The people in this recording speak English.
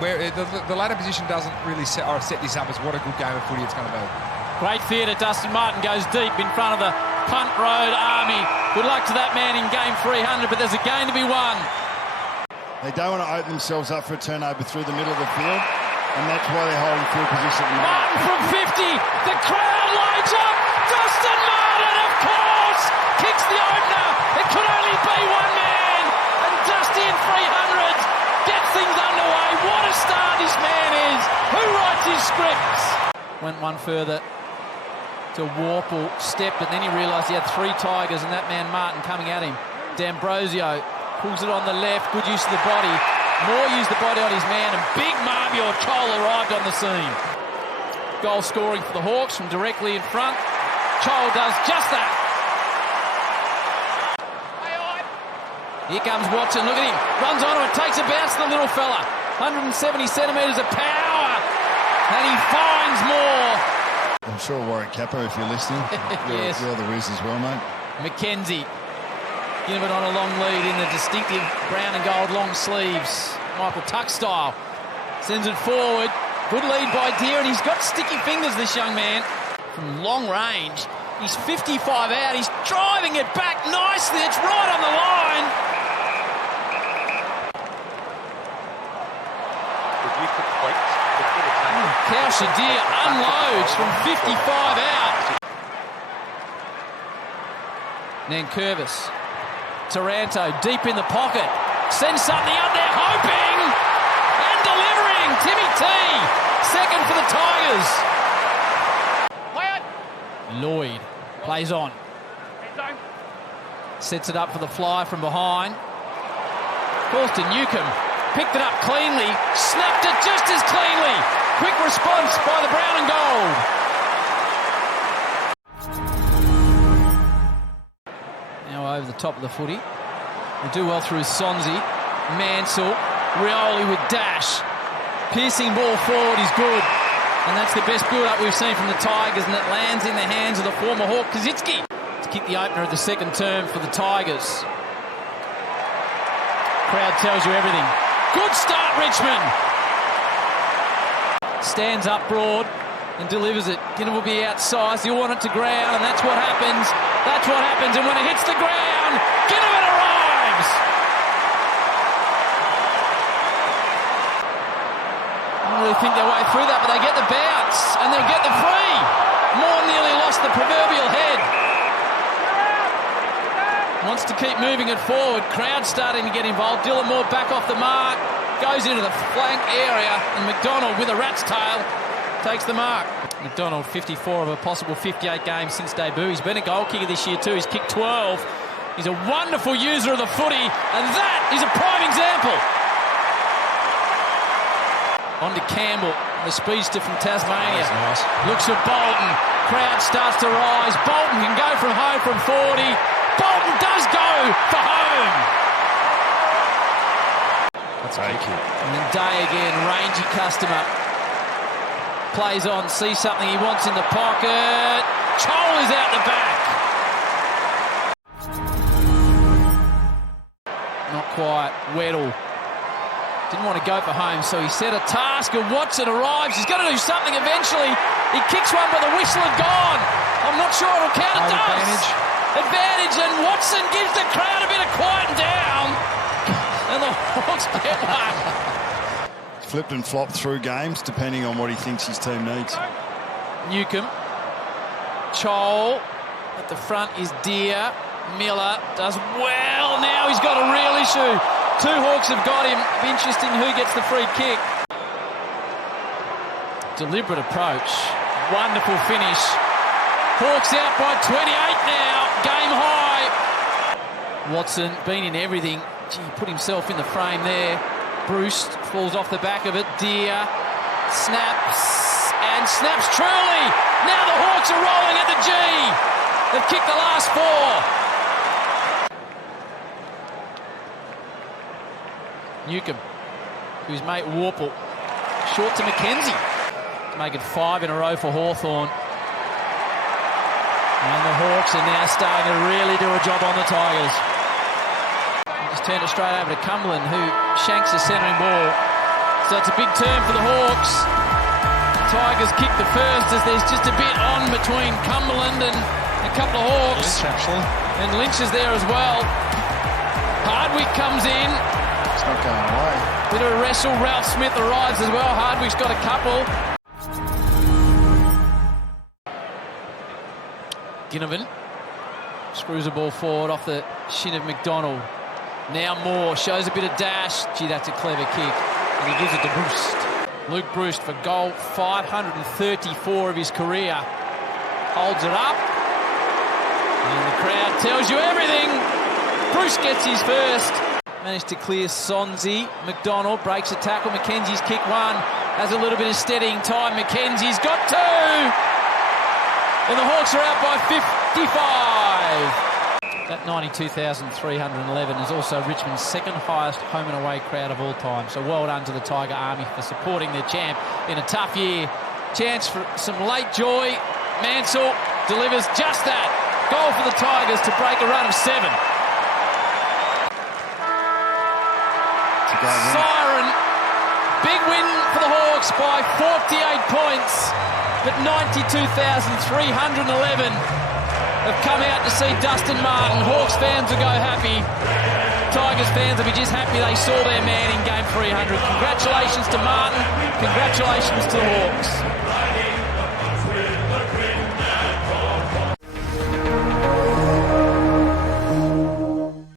where the ladder position doesn't really set this up as what a good game of footy it's going to be. Great theatre. Dustin Martin goes deep in front of the punt road army. Good luck to that man in game 300, but there's a game to be won. They don't want to open themselves up for a turnover through the middle of the field, and that's why they're holding field position. Martin from 50. The crowd lights up. Dustin Martin, of course, kicks the opener. It could only be one man, and Dusty in 300s gets things underway. What a star this man is. Who writes his scripts? Went one further to Warple, stepped, and then he realised he had 3 Tigers and that man Martin coming at him. D'Ambrosio pulls it on the left, good use of the body. Moore used the body on his man, and big Marbior Chol arrived on the scene. Goal scoring for the Hawks from directly in front. Chol does just that. Here comes Watson, look at him. Runs onto it, takes a bounce to the little fella. 170 centimetres of power. And he finds Moore. I'm sure Warwick Capper, if you're listening, yes. you're the whiz as well, mate. Mackenzie. Gilbert on a long lead in the distinctive brown and gold long sleeves. Michael Tuck style. Sends it forward. Good lead by Deere, and he's got sticky fingers, this young man. From long range. He's 55 out. He's driving it back nicely. It's right on the line. Deere unloads from 55 out. Nankervis. Taranto deep in the pocket. Sends something up there, hoping and delivering. Timmy T, second for the Tigers. Lloyd plays on. Sets it up for the fly from behind. Calls to Newcomb. Picked it up cleanly. Snapped it just as cleanly. Quick response by the brown and gold. Now over the top of the footy. They do well through Sonzi. Mansell. Rioli with dash. Piercing ball forward is good. And that's the best build-up we've seen from the Tigers, and it lands in the hands of the former Hawk, Kazitsky, to kick the opener of the second term for the Tigers. Crowd tells you everything. Good start, Richmond. Stands up broad and delivers it. Ginner will be outsized. He'll want it to ground, and that's what happens. That's what happens. And when it hits the ground, Ginner arrives. I don't really think their way through that, but they get the bounce and they'll get the free. Moore nearly lost the proverbial head. Wants to keep moving it forward. Crowd starting to get involved. Dylan Moore back off the mark. Goes into the flank area. And McDonald with a rat's tail takes the mark. McDonald 54 of a possible 58 games since debut. He's been a goal kicker this year too. He's kicked 12. He's a wonderful user of the footy. And that is a prime example. On to Campbell, the speedster from Tasmania. Nice. Looks at Bolton. Crowd starts to rise. Bolton can go from home from 40. Bolton does go for home. That's thank you. And then Day again, rangy customer. Plays on, sees something he wants in the pocket. Chol is out the back. Not quite. Weddle. Didn't want to go for home, so he set a task, and Watson arrives. He's got to do something eventually. He kicks one, but the whistle had gone. I'm not sure it'll count. It does. Advantage, and Watson gives the crowd a bit of quiet down. And the Hawks get one. Flipped and flopped through games, depending on what he thinks his team needs. Newcomb. Chol. At the front is Deere. Miller does well. Now he's got a real issue. 2 Hawks have got him. Be interesting who gets the free kick. Deliberate approach. Wonderful finish. Hawks out by 28 now. Game high. Watson been in everything. Gee, put himself in the frame there. Bruce falls off the back of it. Deere snaps and snaps truly. Now the Hawks are rolling at the G. They've kicked the last 4. Newcomb, to his mate Warple. Short to Mackenzie. To make it 5 in a row for Hawthorn. And the Hawks are now starting to really do a job on the Tigers. Just turned it straight over to Cumberland, who shanks the centering ball So it's a big turn for the Hawks. Tigers kick the first as there's just a bit on between Cumberland and a couple of Hawks. Lynch, actually. And Lynch is there as well. Hardwick comes in. It's not going away. Bit of a wrestle. Ralph Smith arrives as well. Hardwick's got a couple. Ginnivan screws the ball forward off the shin of McDonald. Now Moore shows a bit of dash. Gee, that's a clever kick. And he gives it to Bruce. Luke Bruce for goal 534 of his career. Holds it up. And the crowd tells you everything. Bruce gets his first. Managed to clear Sonzi. McDonald breaks a tackle. Mackenzie's kick one. Has a little bit of steadying time. Mackenzie's got two. And the Hawks are out by 55. That 92,311 is also Richmond's second highest home and away crowd of all time. So well done to the Tiger Army for supporting their champ in a tough year. Chance for some late joy. Mansell delivers just that. Goal for the Tigers to break a run of 7. Siren. Big win for the Hawks by 48 points. But 92,311 have come out to see Dustin Martin. Hawks fans will go happy. Tigers fans will be just happy they saw their man in game 300. Congratulations to Martin. Congratulations to the Hawks.